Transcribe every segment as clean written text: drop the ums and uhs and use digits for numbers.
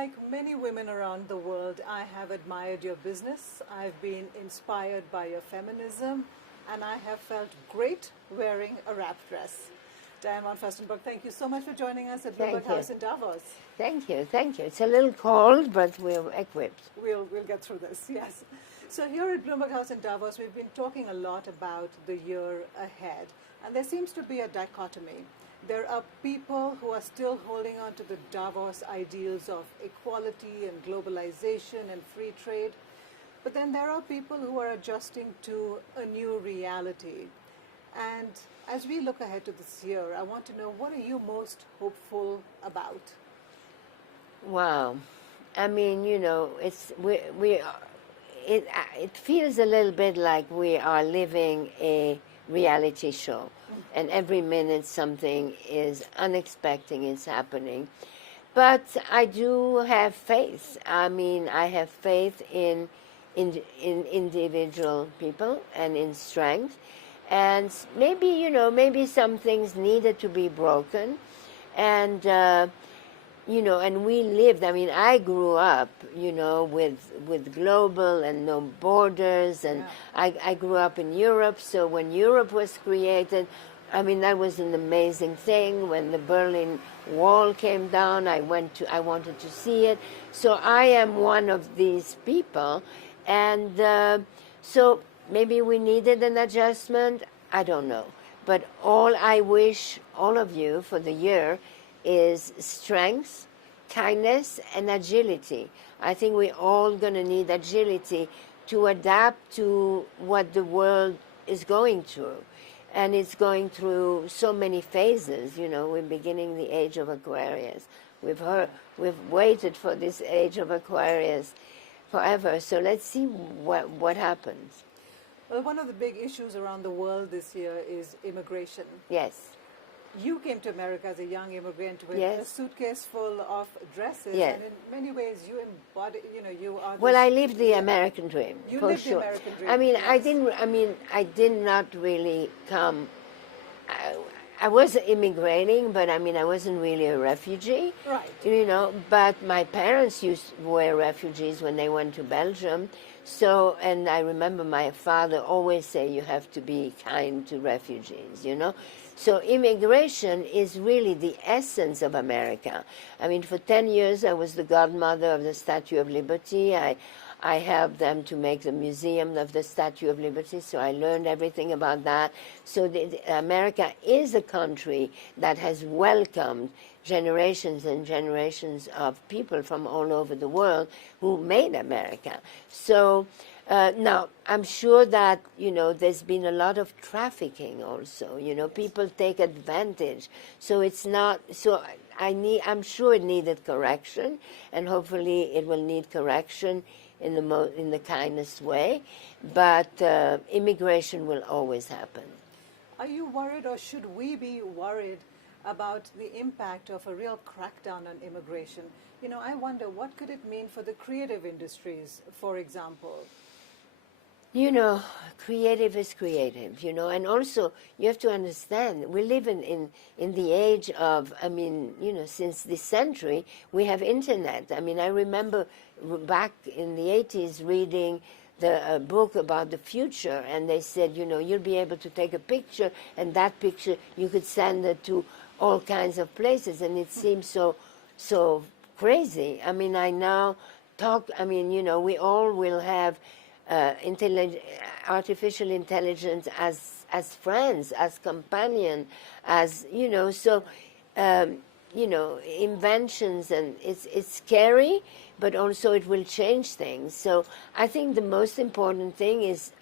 Like many women around the world, I have admired your business. I've been inspired by your feminism, and I have felt great wearing a wrap dress. Diane von Furstenberg, thank you so much for joining us at Bloomberg House in Davos. Thank you. It's a little cold, but we're equipped. We'll get through this, yes. So here at Bloomberg House in Davos, we've been talking a lot about the year ahead, and there seems to be a dichotomy. There are people who are still holding on to the Davos ideals of equality and globalization and free trade, but then there are people who are adjusting to a new reality. And as we look ahead to this year, I want to know, what are you most hopeful about? Wow. I mean, it feels a little bit like we are living a reality show, and every minute something is unexpected is happening. But I do have faith. I mean, I have faith in individual people and in strength. And maybe some things needed to be broken. And, and we lived, I mean, I grew up, with global and no borders. And I grew up in Europe. So when Europe was created, I mean, that was an amazing thing. When the Berlin Wall came down, I wanted to see it. So I am one of these people. And so maybe we needed an adjustment. I don't know. But all I wish all of you for the year is strength, kindness, and agility. I think we're all going to need agility to adapt to what the world is going through. And it's going through so many phases. We're beginning the age of Aquarius. We've waited for this age of Aquarius forever. So let's see what happens. Well, one of the big issues around the world this year is immigration. Yes. You came to America as a young immigrant with Yes. a suitcase full of dresses, Yes. and in many ways you embody, you are. Well, I lived the American dream. You for lived sure. the American dream. I mean, yes. I did not really come. I was immigrating, but I mean, I wasn't really a refugee. Right. But my parents were refugees when they went to Belgium. So, and I remember my father always say, you have to be kind to refugees, So immigration is really the essence of America. I mean, for 10 years, I was the godmother of the Statue of Liberty. I helped them to make the museum of the Statue of Liberty, so I learned everything about that. So America is a country that has welcomed generations and generations of people from all over the world who made America. So now, I'm sure that, there's been a lot of trafficking also. People take advantage. So it's not, so I'm sure it needed correction, and hopefully it will need correction in the kindest way. But immigration will always happen. Are you worried, or should we be worried about the impact of a real crackdown on immigration? I wonder, what could it mean for the creative industries, for example? Creative is creative, and also you have to understand, we live in the age of, since this century, we have internet. I mean, I remember back in the 80s reading the book about the future, and they said, you'll be able to take a picture, and that picture, you could send it to all kinds of places, and it seems so crazy. I mean, I now talk, we all will have artificial intelligence as friends, as companion, as inventions, and it's scary, but also it will change things. So I think the most important thing is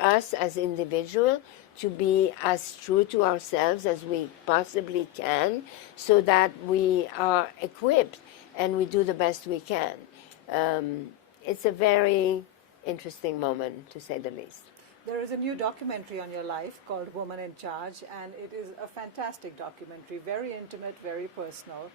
us as individuals to be as true to ourselves as we possibly can, so that we are equipped and we do the best we can. It's a very interesting moment, to say the least. There is a new documentary on your life called Woman in Charge, and it is a fantastic documentary, very intimate, very personal.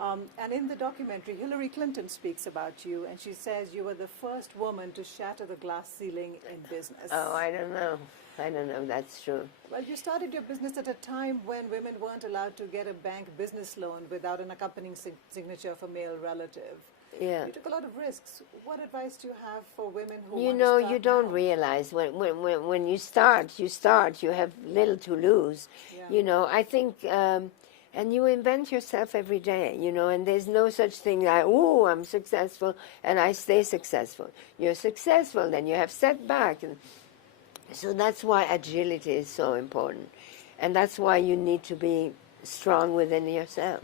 And in the documentary, Hillary Clinton speaks about you, and she says you were the first woman to shatter the glass ceiling in business. Oh, I don't know. I don't know if that's true. Well, you started your business at a time when women weren't allowed to get a bank business loan without an accompanying signature of a male relative. Yeah. You took a lot of risks. What advice do you have for women who You want know, to start you don't now? realize when you start, you have little to lose. Yeah. You know, I think, and you invent yourself every day, you know, and there's no such thing like, oh, I'm successful and I stay successful. You're successful, then you have setback. And so that's why agility is so important. And that's why you need to be strong within yourself.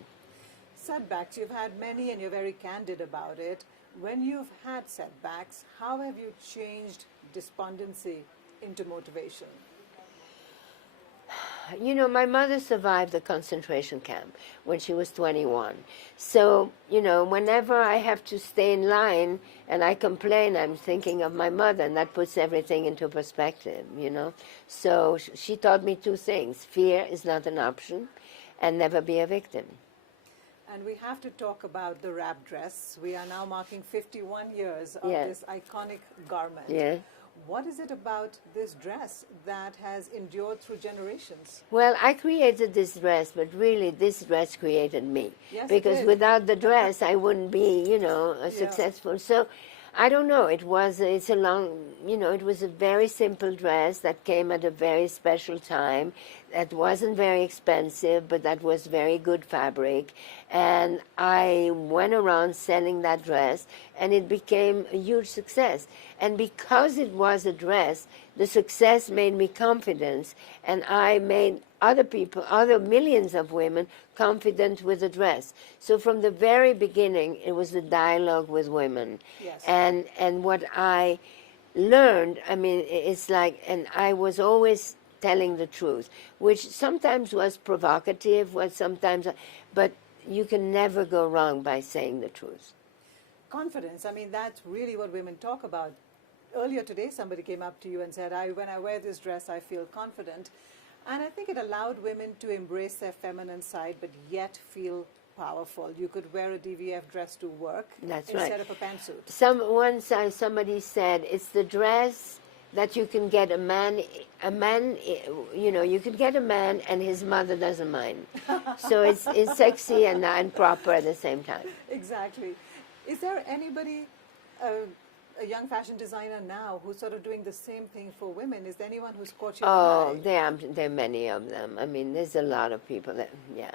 Setbacks, you've had many and you're very candid about it. When you've had setbacks, how have you changed despondency into motivation? You know, my mother survived the concentration camp when she was 21. So, you know, whenever I have to stay in line and I complain, I'm thinking of my mother, and that puts everything into perspective, you know. So she taught me two things. Fear is not an option, and never be a victim. And we have to talk about the wrap dress. We are now marking 51 years of Yeah. this iconic garment. Yeah. What is it about this dress that has endured through generations? Well, I created this dress, but really this dress created me. Yes, it Because did. without the dress, I wouldn't be, you know, successful. So I don't know. It was a very simple dress that came at a very special time. That wasn't very expensive, but that was very good fabric. And I went around selling that dress, and it became a huge success. And because it was a dress, the success made me confident, and I made other millions of women confident with the dress. So from the very beginning, it was the dialogue with women. Yes. And what I learned, I mean, it's like, and I was always telling the truth, which sometimes was provocative, but you can never go wrong by saying the truth. Confidence, I mean, that's really what women talk about. Earlier today, somebody came up to you and said, when I wear this dress, I feel confident. And I think it allowed women to embrace their feminine side, but yet feel powerful. You could wear a DVF dress to work That's instead right. of a pantsuit. Once somebody said, it's the dress that you can get a man, you can get a man and his mother doesn't mind. So it's sexy and proper at the same time. Exactly. Is there anybody, a young fashion designer now, who's sort of doing the same thing for women? Is there anyone who's caught your eye? Oh, there are many of them. I mean, there's a lot of people that, yeah.